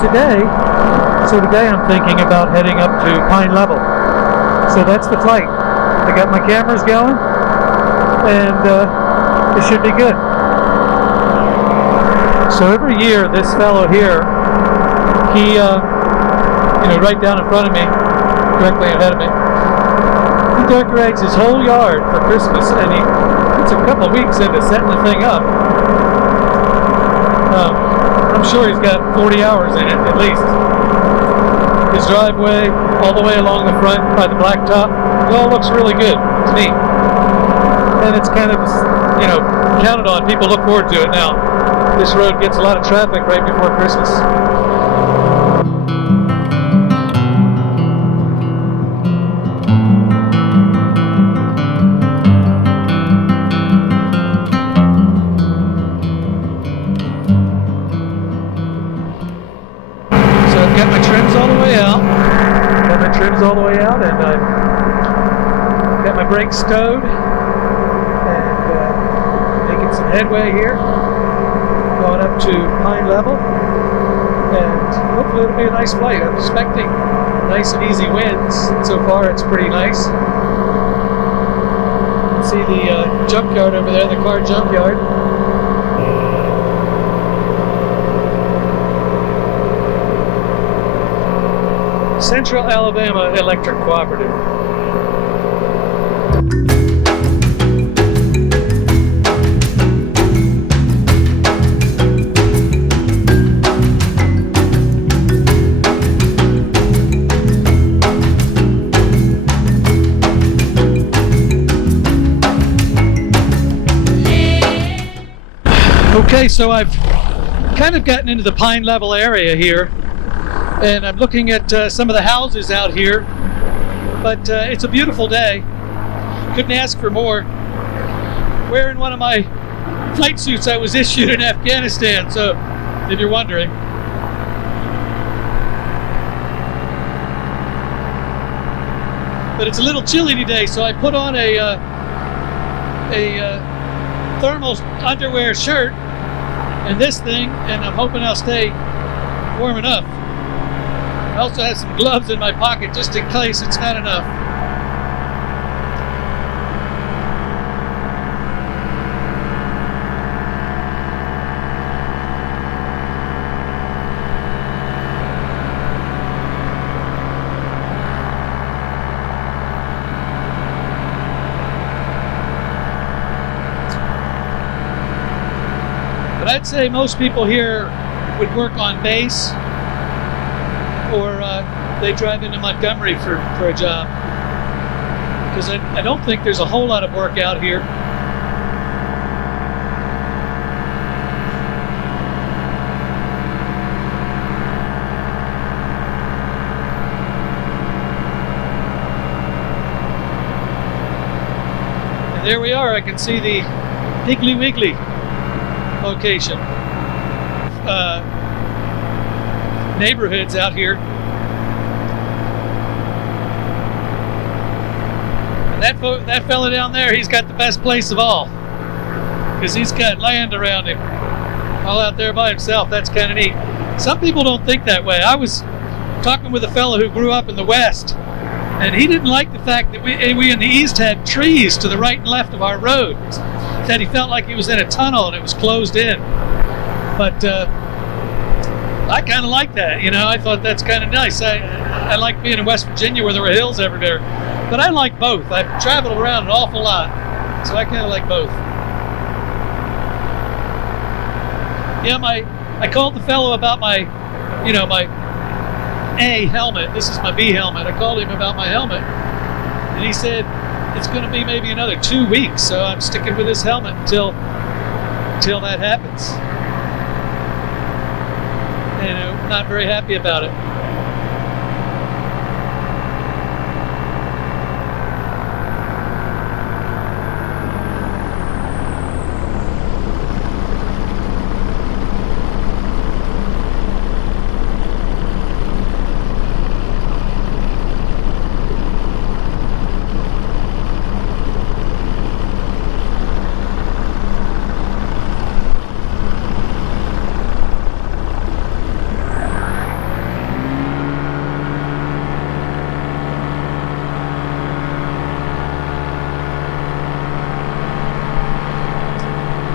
today I'm thinking about heading up to Pine Level. So that's the flight. I got my cameras going, and it should be good. So every year, this fellow here, he, right down in front of me, directly ahead of me, he decorates his whole yard for Christmas, and he puts a couple of weeks into setting the thing up. I'm sure he's got 40 hours in it, at least. His driveway, all the way along the front by the blacktop, it all looks really good to me. And it's kind of, counted on. People look forward to it now. This road gets a lot of traffic right before Christmas. All the way out, and I've got my brakes stowed and making some headway here, going up to Pine Level, and hopefully it'll be a nice flight. I'm expecting nice and easy winds. So far it's pretty nice. You can see the junkyard over there, the car junkyard. Central Alabama Electric Cooperative. Okay, so I've kind of gotten into the Pine Level area here, and I'm looking at some of the houses out here, but it's a beautiful day. Couldn't ask for more. Wearing one of my flight suits I was issued in Afghanistan, so if you're wondering. But it's a little chilly today, so I put on a thermal underwear shirt and this thing, and I'm hoping I'll stay warm enough. I also have some gloves in my pocket just in case it's not enough. But I'd say most people here would work on base, or they drive into Montgomery for a job, because I don't think there's a whole lot of work out here. And there we are. I can see the Piggly Wiggly location. Neighborhoods out here. And that fella down there, he's got the best place of all, because he's got land around him, all out there by himself. That's kind of neat. Some people don't think that way. I was talking with a fella who grew up in the West, and he didn't like the fact that we in the East had trees to the right and left of our road. That he felt like he was in a tunnel and it was closed in. But I kind of like that, I thought that's kind of nice. I like being in West Virginia where there were hills everywhere, but I like both. I've traveled around an awful lot, so I kind of like both. Yeah, I called the fellow about my A helmet. This is my B helmet. I called him about my helmet, and he said it's going to be maybe another 2 weeks, so I'm sticking with this helmet until that happens. Not very happy about it.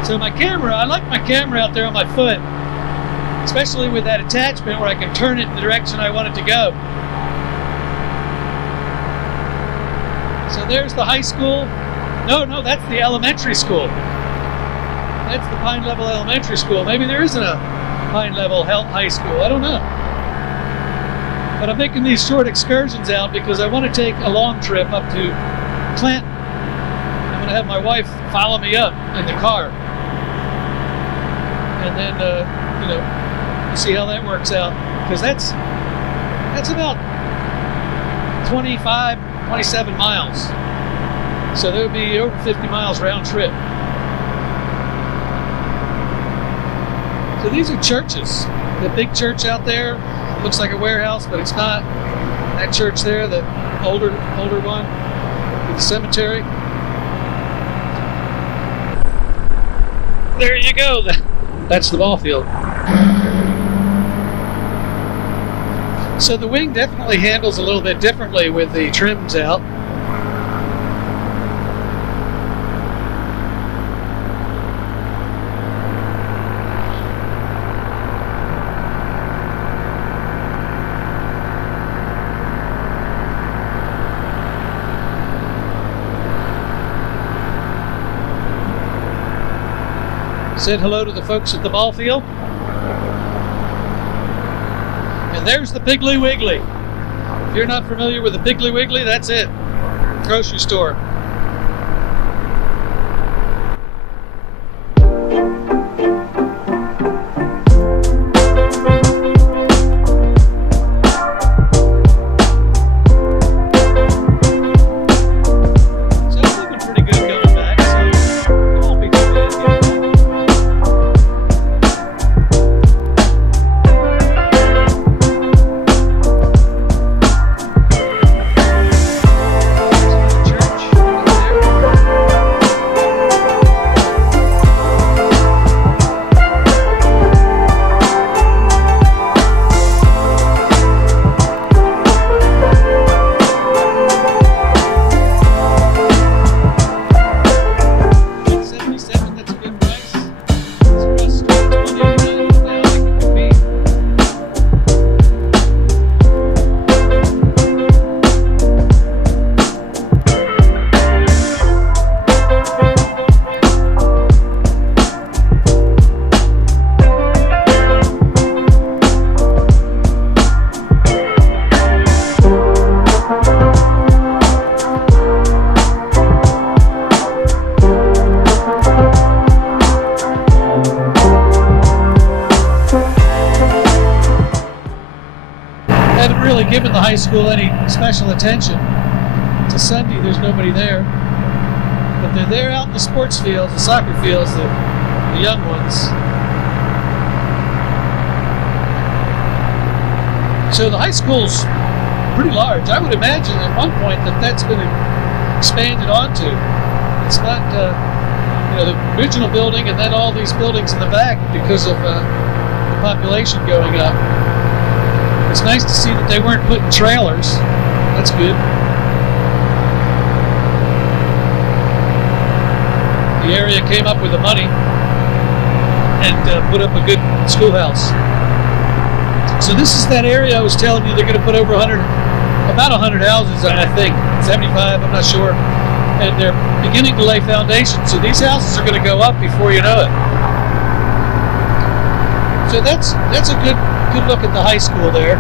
So my camera, I like my camera out there on my foot, especially with that attachment where I can turn it in the direction I want it to go. So there's the high school. No, that's the elementary school. That's the Pine Level Elementary School. Maybe there isn't a Pine Level High School. I don't know. But I'm making these short excursions out because I want to take a long trip up to Clinton. I'm going to have my wife follow me up in the car. And then, we'll see how that works out. Because that's about 25, 27 miles. So that would be over 50 miles round trip. So these are churches. The big church out there looks like a warehouse, but it's not. That church there, the older one, with the cemetery. There you go. That's the ball field. So the wing definitely handles a little bit differently with the trims out. Said hello to the folks at the ball field. And there's the Piggly Wiggly. If you're not familiar with the Piggly Wiggly, that's it. Grocery store. Given the high school any special attention. It's a Sunday, there's nobody there. But they're there out in the sports fields, the soccer fields, the young ones. So the high school's pretty large. I would imagine at one point that's been expanded onto. It's not the original building and then all these buildings in the back because of the population going up. It's nice to see that they weren't putting trailers. That's good. The area came up with the money and put up a good schoolhouse. So this is that area I was telling you they're going to put over about 100 houses, I think, 75, I'm not sure. And they're beginning to lay foundations. So these houses are going to go up before you know it. So that's a good look at the high school there.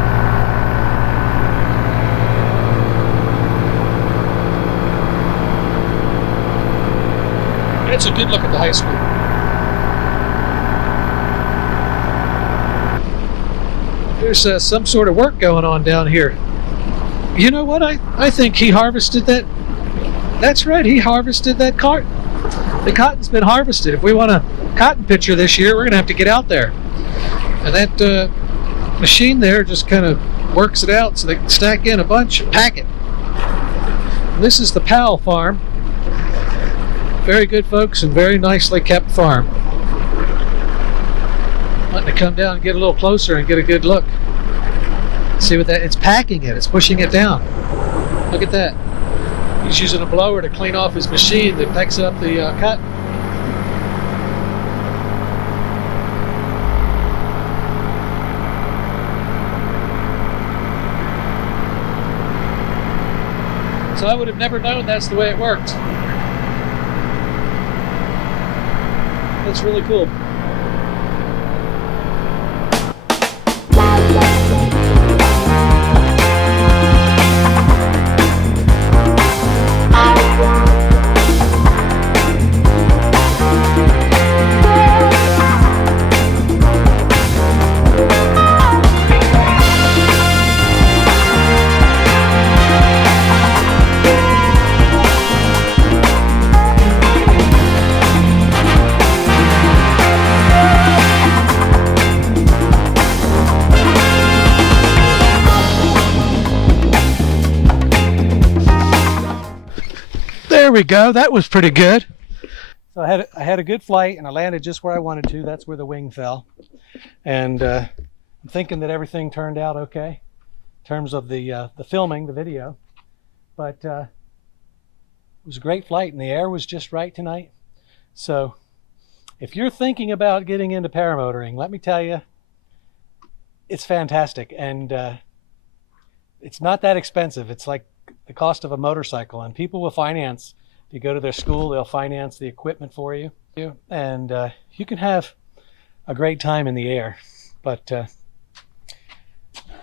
That's a good look at the high school. There's some sort of work going on down here. You know what? I think he harvested that. That's right, he harvested that cotton. The cotton's been harvested. If we want a cotton pitcher this year, we're going to have to get out there. And that machine there just kind of works it out so they can stack in a bunch and pack it. And this is the Powell farm. Very good folks and very nicely kept farm. Wanting to come down and get a little closer and get a good look. See what it's packing it, it's pushing it down. Look at that. He's using a blower to clean off his machine that picks up the cotton. So I would have never known that's the way it worked. That's really cool. There we go. That was pretty good. So I had a good flight, and I landed just where I wanted to. That's where the wing fell. And I'm thinking that everything turned out okay in terms of the filming, the video. But it was a great flight, and the air was just right tonight. So if you're thinking about getting into paramotoring, let me tell you, it's fantastic. And it's not that expensive. It's like the cost of a motorcycle, and people will finance. If you go to their school, they'll finance the equipment for you, and you can have a great time in the air. But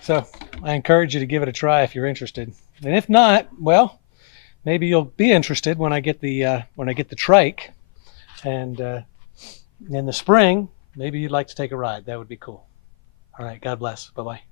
so I encourage you to give it a try if you're interested, and if not, well, maybe you'll be interested when I get the trike, and in the spring maybe you'd like to take a ride. That would be cool. All right, God bless. Bye-bye.